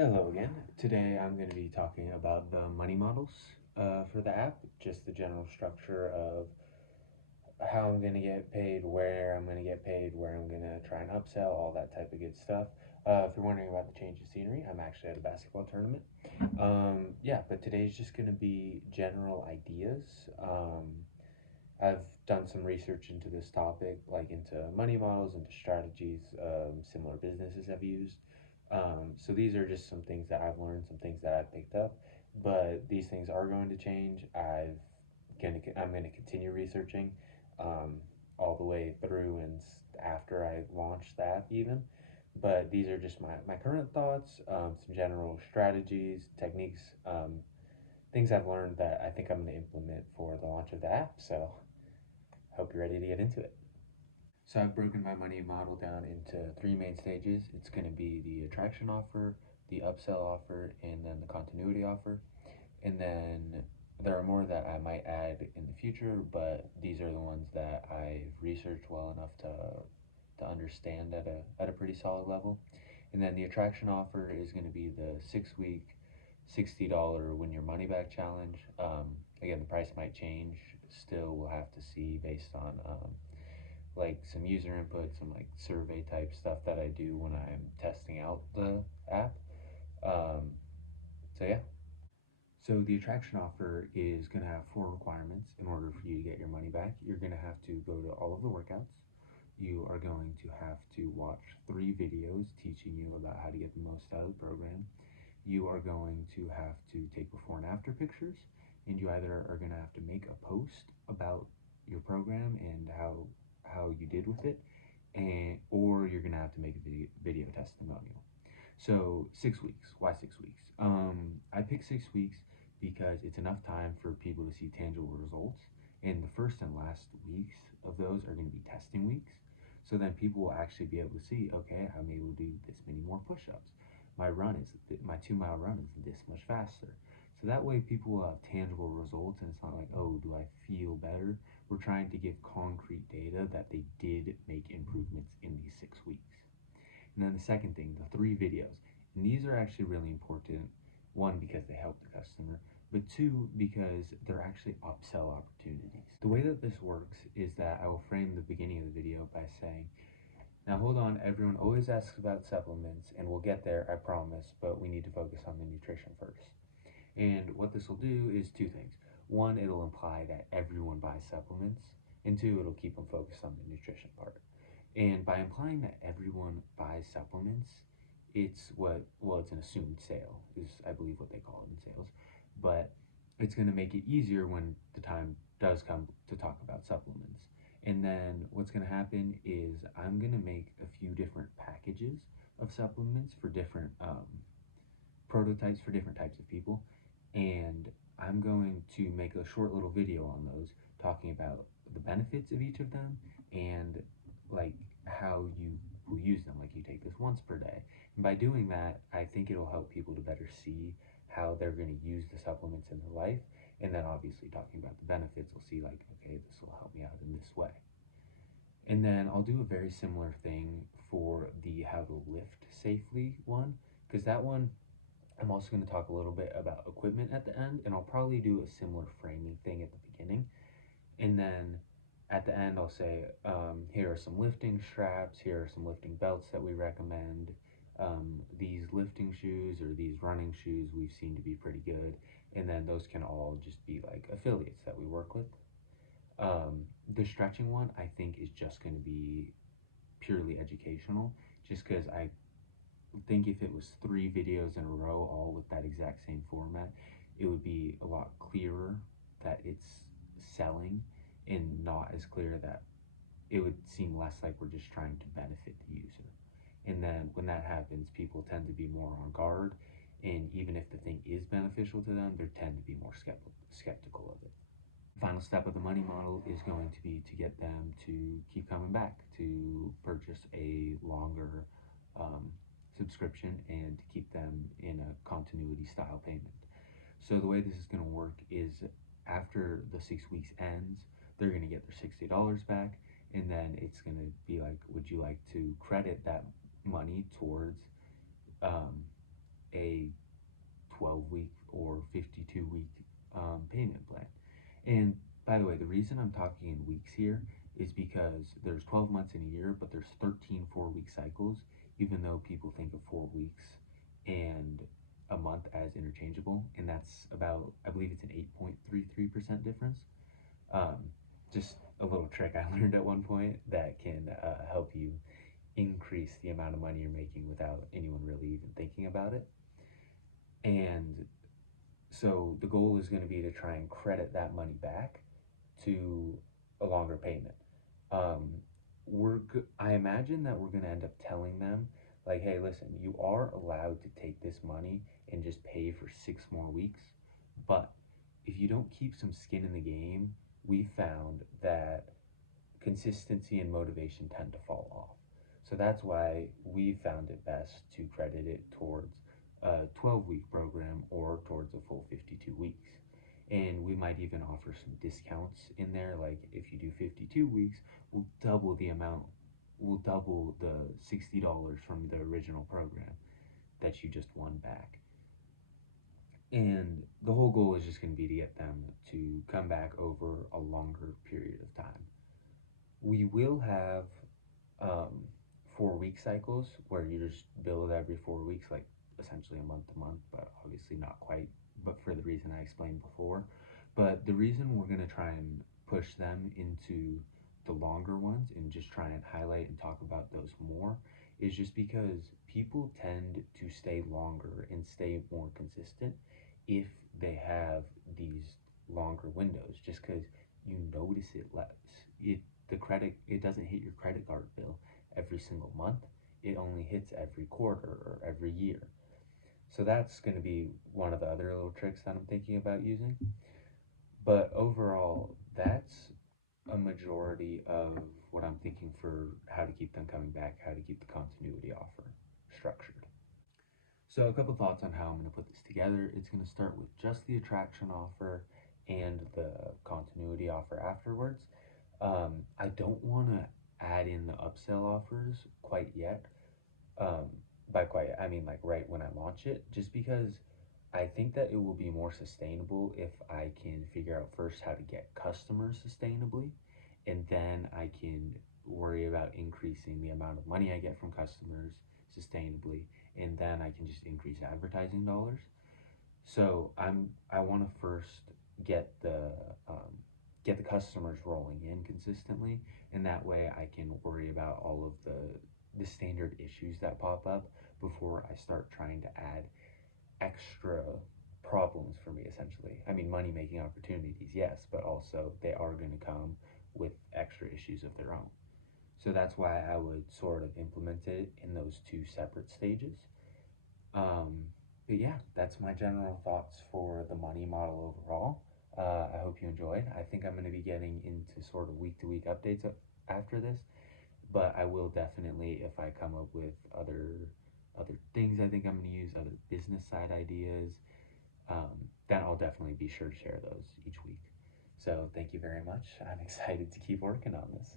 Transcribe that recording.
Hello again. Today I'm going to be talking about the money models for the app, just the general structure of how I'm going to get paid, where I'm going to get paid, where I'm going to try and upsell, all that type of good stuff. If you're wondering about the change of scenery, I'm actually at a basketball tournament. Yeah, but today's just going to be general ideas. I've done some research into this topic, like into money models, into strategies similar businesses have used. So these are just some things that I've learned, some things that I've picked up, but these things are going to change. I'm going to continue researching um, all the way through and after I launch the app even. But these are just my current thoughts, some general strategies, techniques, things I've learned that I think I'm going to implement for the launch of the app. So hope you're ready to get into it. So I've broken my money model down into three main stages. It's going to be the attraction offer, the upsell offer, and then the continuity offer. And then there are more that I might add in the future, but these are the ones that I've researched well enough to understand at a pretty solid level. And then the attraction offer is going to be the 6 week, $60 win your money back challenge. Again, the price might change. Still, we'll have to see based on like some user input, some like survey type stuff that I do when I'm testing out the app. Um, so yeah. So the attraction offer is going to have four requirements in order for you to get your money back. You're going to have to go to all of the workouts. You are going to have to watch 3 videos teaching you about how to get the most out of the program. You are going to have to take before and after pictures, and you either are going to have to make a post about your program and how you did with it, and or you're gonna have to make a video testimonial. So 6 weeks. Why 6 weeks? I picked 6 weeks because it's enough time for people to see tangible results, and the first and last weeks of those are going to be testing weeks. So then people will actually be able to see, okay, I'm able to do this many more push-ups. My 2 mile run is this much faster. So that way people will have tangible results, and it's not like, oh, do I feel better? We're trying to give concrete data that they did make improvements in these 6 weeks. And then the second thing, the 3 videos. And these are actually really important. One, because they help the customer, but two, because they're actually upsell opportunities. The way that this works is that I will frame the beginning of the video by saying, now hold on, everyone always asks about supplements, and we'll get there, I promise, but we need to focus on the nutrition first. And what this will do is two things. One, it'll imply that everyone buys supplements, and two, it'll keep them focused on the nutrition part. And by implying that everyone buys supplements, it's an assumed sale, is I believe what they call it in sales. But it's going to make it easier when the time does come to talk about supplements. And then what's going to happen is I'm going to make a few different packages of supplements for different prototypes for different types of people. And I'm going to make a short little video on those talking about the benefits of each of them and like how you will use them. Like you take this once per day. And by doing that, I think it'll help people to better see how they're going to use the supplements in their life. And then obviously talking about the benefits, we'll see like, okay, this will help me out in this way. And then I'll do a very similar thing for the how to lift safely one, because that one I'm also going to talk a little bit about equipment at the end, and I'll probably do a similar framing thing at the beginning. And then at the end, I'll say, here are some lifting straps, here are some lifting belts that we recommend. These lifting shoes or these running shoes we've seen to be pretty good. And then those can all just be like affiliates that we work with. The stretching one, I think, is just going to be purely educational, just because I think if it was 3 videos in a row, all with that exact same format, it would be a lot clearer that it's selling and not as clear that it would seem less like we're just trying to benefit the user. And then when that happens, people tend to be more on guard. And even if the thing is beneficial to them, they tend to be more skeptical of it. Final step of the money model is going to be to get them to keep coming back, to purchase a longer um, subscription and to keep them in a continuity style payment. So the way this is going to work is after the 6 weeks ends, they're going to get their $60 back, and then it's going to be like, would you like to credit that money towards um, a 12-week or 52-week payment plan. And by the way, the reason I'm talking in weeks here is because there's 12 months in a year, but there's 13 4-week cycles, even though people think of 4 weeks and a month as interchangeable. And that's about, I believe it's an 8.33% difference. Um, just a little trick I learned at one point that can help you increase the amount of money you're making without anyone really even thinking about it. And so the goal is going to be to try and credit that money back to a longer payment. Um, I imagine that we're going to end up telling them, like, hey, listen, you are allowed to take this money and just pay for 6 more weeks. But if you don't keep some skin in the game, we found that consistency and motivation tend to fall off. So that's why we found it best to credit it towards a 12-week program or towards a full 52 weeks. And we might even offer some discounts in there, like if you do 52 weeks, we'll double the amount, we'll double the $60 from the original program that you just won back. And the whole goal is just going to be to get them to come back over a longer period of time. We will have 4-week cycles where you just build every 4 weeks, like essentially a month to month, but obviously not quite, but for the reason I explained before. But the reason we're going to try and push them into the longer ones and just try and highlight and talk about those more is just because people tend to stay longer and stay more consistent if they have these longer windows, just because you notice it less. It doesn't hit your credit card bill every single month. It only hits every quarter or every year. So that's going to be one of the other little tricks that I'm thinking about using. But overall, that's a majority of what I'm thinking for how to keep them coming back, how to keep the continuity offer structured. So a couple thoughts on how I'm going to put this together. It's going to start with just the attraction offer and the continuity offer afterwards. I don't want to add in the upsell offers quite yet. Um, by quite, I mean like right when I launch it, just because I think that it will be more sustainable if I can figure out first how to get customers sustainably, and then I can worry about increasing the amount of money I get from customers sustainably, and then I can just increase advertising dollars. So I want to first get the um, get the customers rolling in consistently, and that way I can worry about all of the standard issues that pop up before I start trying to add extra problems for me. Essentially, I mean, money making opportunities, yes, but also they are going to come with extra issues of their own. So that's why I would sort of implement it in those two separate stages. Um, but yeah, that's my general thoughts for the money model overall. I hope you enjoyed. I think I'm going to be getting into sort of week to week updates after this, but I will definitely, if I come up with other things I think I'm going to use, other business side ideas, then I'll definitely be sure to share those each week. So thank you very much. I'm excited to keep working on this.